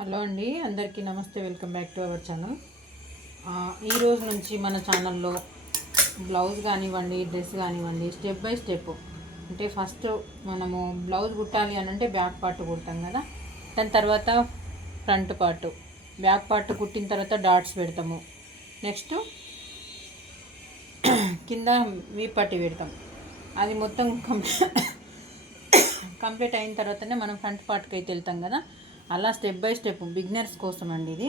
Hello అండి, అందరికీ నమస్తే. Welcome back to our channel. ఈరోజు నుంచి మన ఛానల్లో బ్లౌజ్ కానివ్వండి, డ్రెస్ కానివ్వండి, స్టెప్ బై స్టెప్ అంటే ఫస్ట్ మనము బ్లౌజ్ కుట్టాలి అని అంటే బ్యాక్ పార్ట్ కుడతాం కదా, దాని తర్వాత ఫ్రంట్ పార్ట్, బ్యాక్ పార్ట్ కుట్టిన తర్వాత డాట్స్ పెడతాము. నెక్స్ట్ కింద వీపట్టి పెడతాం. అది మొత్తం కంప్లీట్ అయిన తర్వాతనే మనం ఫ్రంట్ పార్ట్కి అయితే వెళ్తాం కదా. అలా స్టెప్ బై స్టెప్ బిగినర్స్ కోసం అండి, ఇది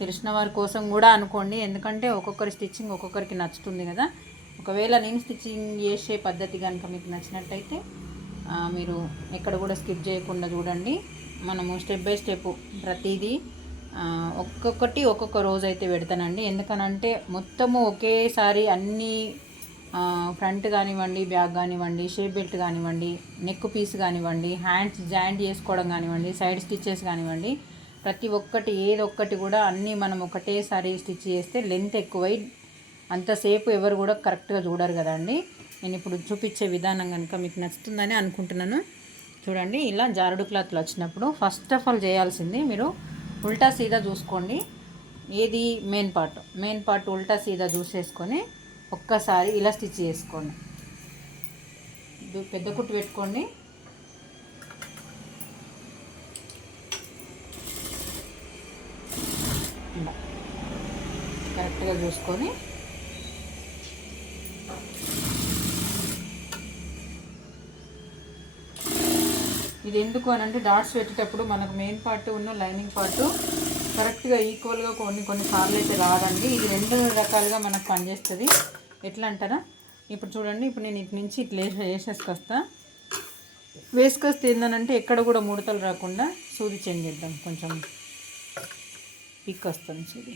తెలిసిన వారి కోసం కూడా అనుకోండి. ఎందుకంటే ఒక్కొక్కరి స్టిచ్చింగ్ ఒక్కొక్కరికి నచ్చుతుంది కదా. ఒకవేళ నేను స్టిచ్చింగ్ చేసే పద్ధతి కనుక మీకు నచ్చినట్టయితే మీరు ఎక్కడ కూడా స్కిప్ చేయకుండా చూడండి. మనము స్టెప్ బై స్టెప్ ప్రతిదీ ఒక్కొక్కటి ఒక్కొక్క రోజు అయితే పెడతానండి. ఎందుకనంటే మొత్తము ఒకేసారి అన్నీ ఫ్రంట్ కానివ్వండి, బ్యాక్ కానివ్వండి, షేప్ బెల్ట్ కానివ్వండి, నెక్ పీస్ కానివ్వండి, హ్యాండ్స్ జాయింట్ చేసుకోవడం కానివ్వండి, సైడ్ స్టిచ్చెస్ కానివ్వండి, ప్రతి ఒక్కటి ఏదొక్కటి కూడా అన్నీ మనం ఒకటేసారి స్టిచ్ చేస్తే లెంత్ ఎక్కువై అంతసేపు ఎవరు కూడా కరెక్ట్గా చూడరు కదండి. నేను ఇప్పుడు చూపించే విధానం కనుక మీకు నచ్చుతుందని అనుకుంటున్నాను. చూడండి, ఇలా జారుడు క్లాత్లు వచ్చినప్పుడు ఫస్ట్ ఆఫ్ ఆల్ చేయాల్సింది మీరు ఉల్టా సీదా చూసుకోండి. ఏది మెయిన్ పార్ట్ ఉల్టా సీదా చూసేసుకొని ఒక్కసారి ఇలా స్టిచ్ చేసుకోండి. పెద్ద కుట్టు పెట్టుకోండి. ఇలా కరెక్ట్గా చూసుకొని ఇది ఎందుకు అని అంటే డాట్స్ పెట్టేటప్పుడు మనకు మెయిన్ పార్ట్ ఉన్న లైనింగ్ పార్ట్ కరెక్ట్గా ఈక్వల్గా కొన్నిసార్లు అయితే రాదండి. ఇది రెండు రకాలుగా మనకు పనిచేస్తుంది. ఎట్లా అంటారా, ఇప్పుడు చూడండి, ఇప్పుడు నేను ఇటు నుంచి ఇట్లా వేసుకొస్తే ఏంటంటే ఎక్కడ కూడా ముడతలు రాకుండా సూది చేంజ్ చేద్దాం. కొంచెం పిక్ వస్తుంది సూది.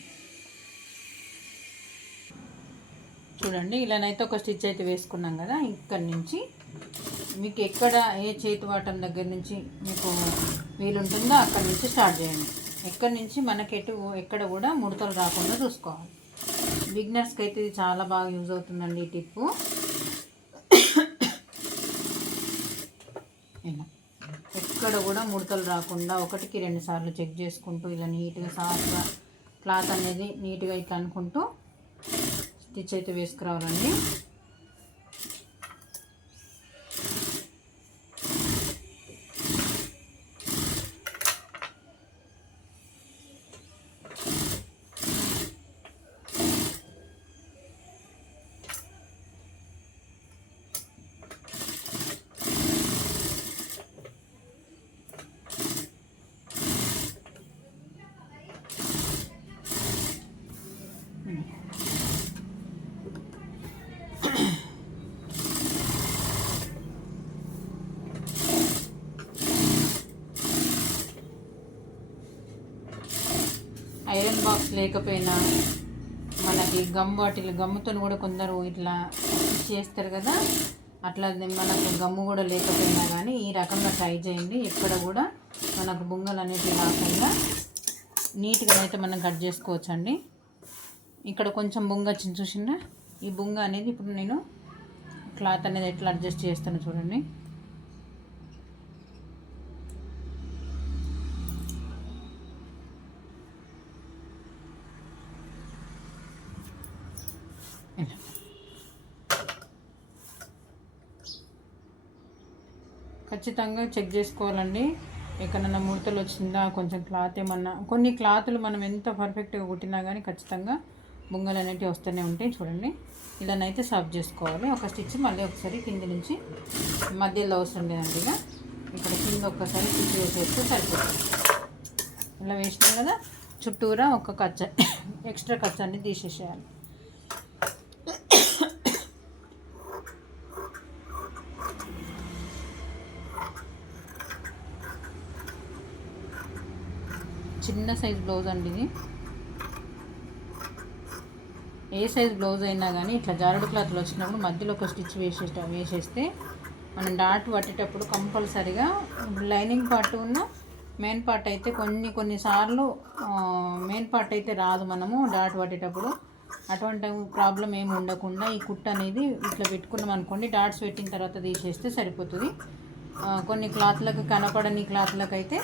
చూడండి, ఇలానైతే ఒక స్టిచ్ అయితే వేసుకున్నాం కదా. ఇక్కడి నుంచి మీకు ఎక్కడ ఏ చేతి వాటం దగ్గర నుంచి మీకు వీలుంటుందో అక్కడి నుంచి స్టార్ట్ చేయండి. ఎక్కడి నుంచి ఎక్కడ కూడా ముడతలు రాకుండా చూసుకోవాలి. బిగినర్స్కి అయితే ఇది చాలా బాగా యూజ్ అవుతుందండి ఈ టిప్పు. ఇలా ఎక్కడ కూడా ముడతలు రాకుండా 1-2 సార్లు చెక్ చేసుకుంటూ ఇలా నీట్గా సాఫ్ట్గా క్లాత్ అనేది నీట్గా ఇట్లా అనుకుంటూ స్టిచ్ అయితే వేసుకురావాలండి. ఐరన్ బాక్స్ లేకపోయినా మనకి గమ్ముతో కూడా కొందరు ఇట్లా చేస్తారు కదా, అట్లా మనకు గమ్ము కూడా లేకపోయినా కానీ ఈ రకంగా ట్రై చేయండి. ఎక్కడ కూడా మనకు బుంగలు అనేది రాకుండా నీట్గా అయితే మనం కట్ చేసుకోవచ్చండి. ఇక్కడ కొంచెం బుంగ వచ్చింది చూసిందా, ఈ బుంగ అనేది ఇప్పుడు నేను క్లాత్ అనేది ఎట్లా అడ్జస్ట్ చేస్తాను చూడండి. ఖచ్చితంగా చెక్ చేసుకోవాలండి. ఎక్కడన్నా ముడతలు వచ్చిందా, కొంచెం క్లాత్ ఏమన్నా, కొన్ని క్లాతులు మనం ఎంత పర్ఫెక్ట్గా కుట్టినా కానీ ఖచ్చితంగా బొంగలు అనేవి వస్తూనే ఉంటాయి. చూడండి, ఇలానైతే సాఫ్ చేసుకోవాలి. ఒక స్టిచ్ మళ్ళీ ఒకసారి కింద నుంచి మధ్యలో అవసరం లేదండి. ఇలా ఇక్కడ కింద ఒక్కసారి స్టిచ్ వేసేస్తే సరిపోతుంది. ఇలా వేసినాం కదా, చుట్టూరా ఒక ఎక్స్ట్రా కచ్చ అనేది తీసేసేయాలి. చిన్న సైజ్ బ్లౌజ్ అండి ఇది. ఏ సైజ్ బ్లౌజ్ అయినా కానీ ఇట్లా జారుడు క్లాత్లు వచ్చినప్పుడు మధ్యలో ఒక స్టిచ్ వేసేస్తే మనం డాట్ పట్టేటప్పుడు కంపల్సరిగా లైనింగ్ పార్ట్ ఉన్న మెయిన్ పార్ట్ అయితే కొన్నిసార్లు మెయిన్ పార్ట్ అయితే రాదు మనము డాట్ పట్టేటప్పుడు. అటువంటి ప్రాబ్లం ఏమి ఉండకుండా ఈ కుట్ అనేది ఇట్లా పెట్టుకున్నాం అనుకోండి, డాట్స్ పెట్టిన తర్వాత తీసేస్తే సరిపోతుంది. కొన్ని క్లాత్లకు కనపడని క్లాత్లకు అయితే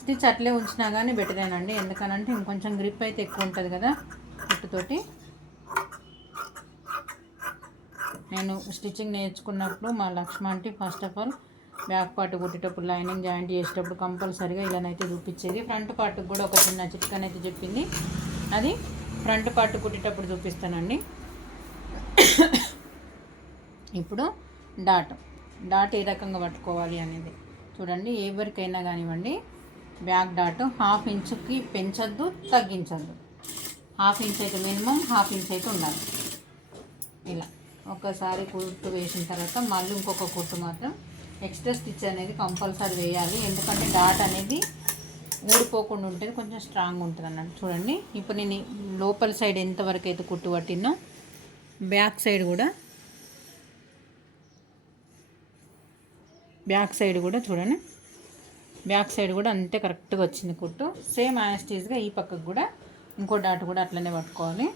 స్టిచ్ అట్లే ఉంచినా కానీ బెటరేనండి, ఎందుకనంటే ఇంకొంచెం గ్రిప్ అయితే ఎక్కువ ఉంటుంది కదా కుట్టుతోటి. నేను స్టిచ్చింగ్ నేర్చుకున్నప్పుడు మా లక్ష్మ అంటే first of all back part కుట్టేటప్పుడు లైనింగ్ జాయింట్ చేసేటప్పుడు కంపల్సరీగా ఇలానైతే చూపించేది. ఫ్రంట్ పార్ట్కి కూడా ఒక చిన్న చిట్కానైతే చెప్పింది, అది ఫ్రంట్ పార్ట్ కుట్టేటప్పుడు చూపిస్తానండి. ఇప్పుడు డాట్ ఏ రకంగా పట్టుకోవాలి అనేది చూడండి. ఎవరికైనా కానివ్వండి బ్యాక్ డాట్ 1/2 ఇంచుకి పెంచద్దు, తగ్గించద్దు. 1/2 ఇంచ్ అయితే మినిమం, 1/2 ఇంచ్ అయితే ఉండాలి. ఇలా ఒకసారి కుట్టు వేసిన తర్వాత మళ్ళీ ఇంకొక కుట్టు మాత్రం ఎక్స్ట్రా స్టిచ్ అనేది కంపల్సరీ వేయాలి, ఎందుకంటే డాట్ అనేది ఊడిపోకుండా ఉంటుంది, కొంచెం స్ట్రాంగ్ ఉంటుంది అన్నట్టు. చూడండి ఇప్పుడు నేను లోపల సైడ్ ఎంతవరకు అయితే కుట్టు పట్టినో బ్యాక్ సైడ్ కూడా చూడండి, బ్యాక్ సైడ్ కూడా అంతే కరెక్ట్గా వచ్చింది కుట్టు. సేమ్ యాస్టీజ్గా ఈ పక్కకు కూడా ఇంకో డాట్ కూడా అట్లనే పట్టుకోవాలి.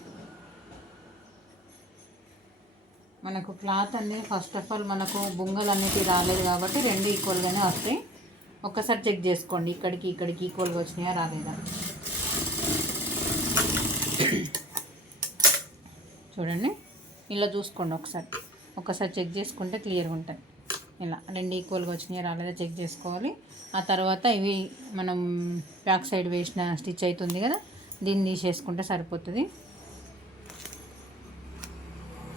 మనకు క్లాత్ అనేది ఫస్ట్ ఆఫ్ ఆల్ మనకు బొంగలు అనేవి రాలేదు కాబట్టి రెండు ఈక్వల్గానే వస్తాయి. ఒక్కసారి చెక్ చేసుకోండి, ఇక్కడికి ఈక్వల్గా వచ్చినాయా రాలేదా. చూడండి ఇలా చూసుకోండి, ఒకసారి చెక్ చేసుకుంటే క్లియర్గా ఉంటుంది. ఇలా రెండు ఈక్వల్గా వచ్చినాయా రాలేదా చెక్ చేసుకోవాలి. ఆ తర్వాత ఇవి మనం బ్యాక్ సైడ్ వేసిన స్టిచ్ అవుతుంది కదా, దీన్ని తీసేసుకుంటే సరిపోతుంది.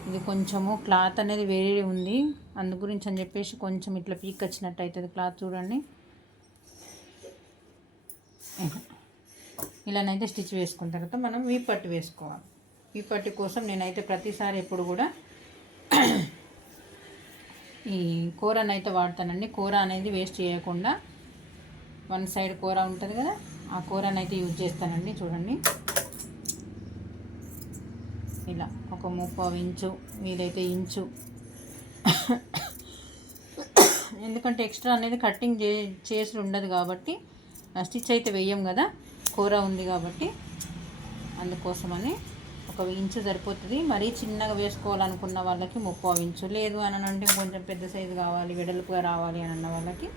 ఇది కొంచెము క్లాత్ అనేది వేరే ఉంది, అందు గురించి అని చెప్పేసి కొంచెం ఇట్లా పీక్ వచ్చినట్టు అవుతుంది క్లాత్. చూడండి ఇలానైతే స్టిచ్ వేసుకున్న తర్వాత మనం వీపట్టు వేసుకోవాలి. వీపట్టు కోసం నేనైతే ప్రతిసారి ఎప్పుడు కూడా ఈ కూరని అయితే వాడతానండి. కూర అనేది వేస్ట్ చేయకుండా వన్ సైడ్ కూర ఉంటుంది కదా, ఆ కూరని అయితే యూజ్ చేస్తానండి. చూడండి ఇలా ఒక 3/4 ఇంచు, వీలైతే ఇంచు, ఎందుకంటే ఎక్స్ట్రా అనేది కటింగ్ చేసి ఉండదు కాబట్టి స్టిచ్ అయితే వేయం కదా, కూర ఉంది కాబట్టి అందుకోసమని 1 ఇంచు సరిపోతుంది. మరీ చిన్నగా వేసుకోవాలనుకున్న వాళ్ళకి 3/4 ఇంచు, లేదు అని అంటే కొంచెం పెద్ద సైజు కావాలి, వెడల్పుగా రావాలి అని అన్న వాళ్ళకి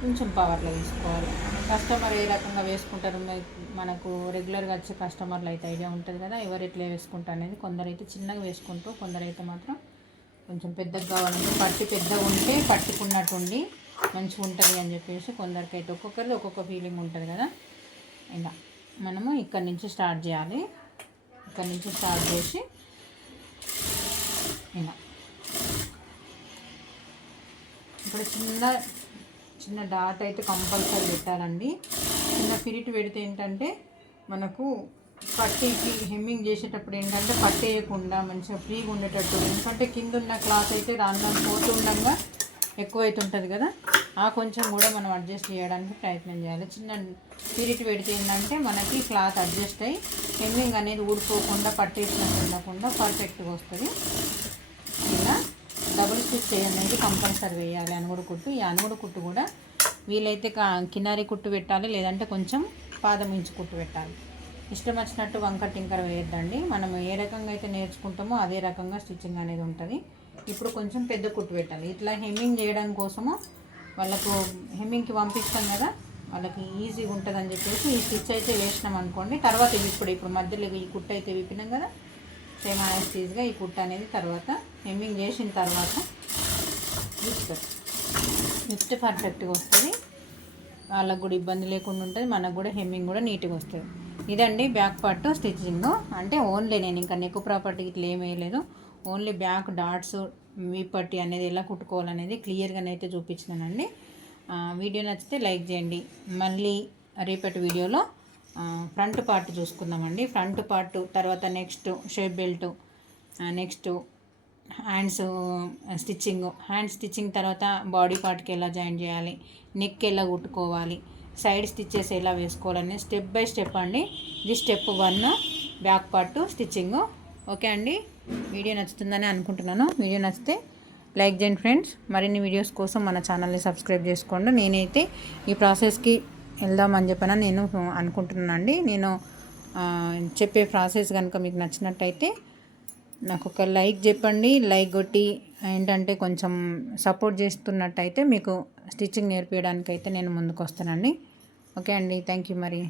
కొంచెం పవర్లో వేసుకోవాలి. కస్టమర్ ఏ రకంగా వేసుకుంటారు, మనకు రెగ్యులర్గా వచ్చే కస్టమర్లు అయితే ఐడియా ఉంటుంది కదా ఎవరు ఎట్లా వేసుకుంటారు అనేది. కొందరైతే చిన్నగా వేసుకుంటూ, కొందరైతే మాత్రం కొంచెం పెద్దగా కావాలంటే పట్టి పెద్దగా ఉంటే పట్టుకున్నట్టు ఉండి మంచిగా ఉంటుంది అని చెప్పేసి కొందరికైతే ఒక్కొక్కరిది ఒక్కొక్క ఫీలింగ్ ఉంటుంది కదా. ఇలా మనము ఇక్కడి నుంచి స్టార్ట్ చేయాలి. ఇక్కడి నుంచి స్టార్ట్ చేసి ఇలా ఇప్పుడు చిన్న డాట్ అయితే కంపల్సరీ పెట్టాలండి. చిన్న పిరిటి పెడితే ఏంటంటే మనకు పట్టీకి హెమ్మింగ్ చేసేటప్పుడు ఏంటంటే పట్టేయకుండా మంచిగా ఫ్రీగా ఉండేటట్టు, ఎందుకంటే కింద ఉన్న క్లాత్ అయితే రాను పోతూ ఉండగా ఎక్కువైతుంటుంది కదా, ఆ కొంచెం కూడా మనం అడ్జస్ట్ చేయడానికి ప్రయత్నం చేయాలి. చిన్న పిరిటి పెడితే ఏంటంటే మనకి క్లాత్ అడ్జస్ట్ అయ్యి హెమ్మింగ్ అనేది ఊడిపోకుండా పట్టేసినట్టు ఉండకుండా పర్ఫెక్ట్గా వస్తుంది. ఇలా డబుల్ స్టిచ్ అనేది కంపల్సరీ వేయాలి అనుగుడు కుట్టు. ఈ అనుగుడు కుట్టు కూడా వీలైతే కినారి కుట్టు పెట్టాలి, లేదంటే కొంచెం పాదం ఇంచు కుట్టు పెట్టాలి. ఇష్టం వచ్చినట్టు వంక టింకర వేయద్దండి. మనం ఏ రకంగా అయితే నేర్చుకుంటామో అదే రకంగా స్టిచ్చింగ్ అనేది ఉంటుంది. ఇప్పుడు కొంచెం పెద్ద కుట్టు పెట్టాలి. ఇట్లా హెమ్మింగ్ చేయడం కోసము వాళ్ళకు హెమ్మింగ్కి పంపిస్తాం కదా, వాళ్ళకి ఈజీగా ఉంటుంది అని చెప్పేసి ఈ స్టిచ్ అయితే వేసినాం అనుకోండి. తర్వాత ఇప్పుడు మధ్యలో ఈ కుట్టు అయితే విప్పినాం కదా, సేమ్ యాస్టీజ్గా ఈ కుట్టు అనేది తర్వాత హెమ్మింగ్ చేసిన తర్వాత విప్తే పర్ఫెక్ట్గా వస్తుంది. వాళ్ళకు కూడా ఇబ్బంది లేకుండా ఉంటుంది, మనకు కూడా హెమ్మింగ్ కూడా నీట్గా వస్తుంది. ఇదండి బ్యాక్ పార్ట్ స్టిచ్చింగ్. అంటే ఓన్లీ నేను ఇంకా నెక్ ప్రాపర్టీ ఇట్లా ఏం వేయలేదు, ఓన్లీ బ్యాక్ డాట్స్ వీపట్టి అనేది ఎలా కుట్టుకోవాలనేది క్లియర్గానైతే చూపించినానండి. వీడియో నచ్చితే లైక్ చేయండి. మళ్ళీ రేపటి వీడియోలో ఫ్రంట్ పార్ట్ చూసుకుందామండి. ఫ్రంట్ పార్ట్ తర్వాత next shape belt, next hands stitching తర్వాత బాడీ పార్ట్కి ఎలా జాయిన్ చేయాలి, నెక్ ఎలా కుట్టుకోవాలి, సైడ్ స్టిచ్చెస్ ఎలా వేసుకోవాలని స్టెప్ బై స్టెప్ అండి. ఇది step 1 back part stitching. Okay అండి, వీడియో నచ్చుతుందని అనుకుంటున్నాను. వీడియో నచ్చితే లైక్ చేయండి ఫ్రెండ్స్. మరిన్ని వీడియోస్ కోసం మన ఛానల్ని సబ్స్క్రైబ్ చేసుకోండి. నేనైతే ఈ ప్రాసెస్కి వెళ్దామని చెప్పిన నేను అనుకుంటున్నాను అండి. నేను చెప్పే ప్రాసెస్ కనుక మీకు నచ్చినట్టయితే నాకు ఒక లైక్ చెప్పండి. లైక్ కొట్టి ఏంటంటే కొంచెం సపోర్ట్ చేస్తున్నట్టయితే మీకు స్టిచ్చింగ్ నేర్పించడానికైతే నేను ముందుకు వస్తానండి. ఓకే అండి, థ్యాంక్ యూ మరి.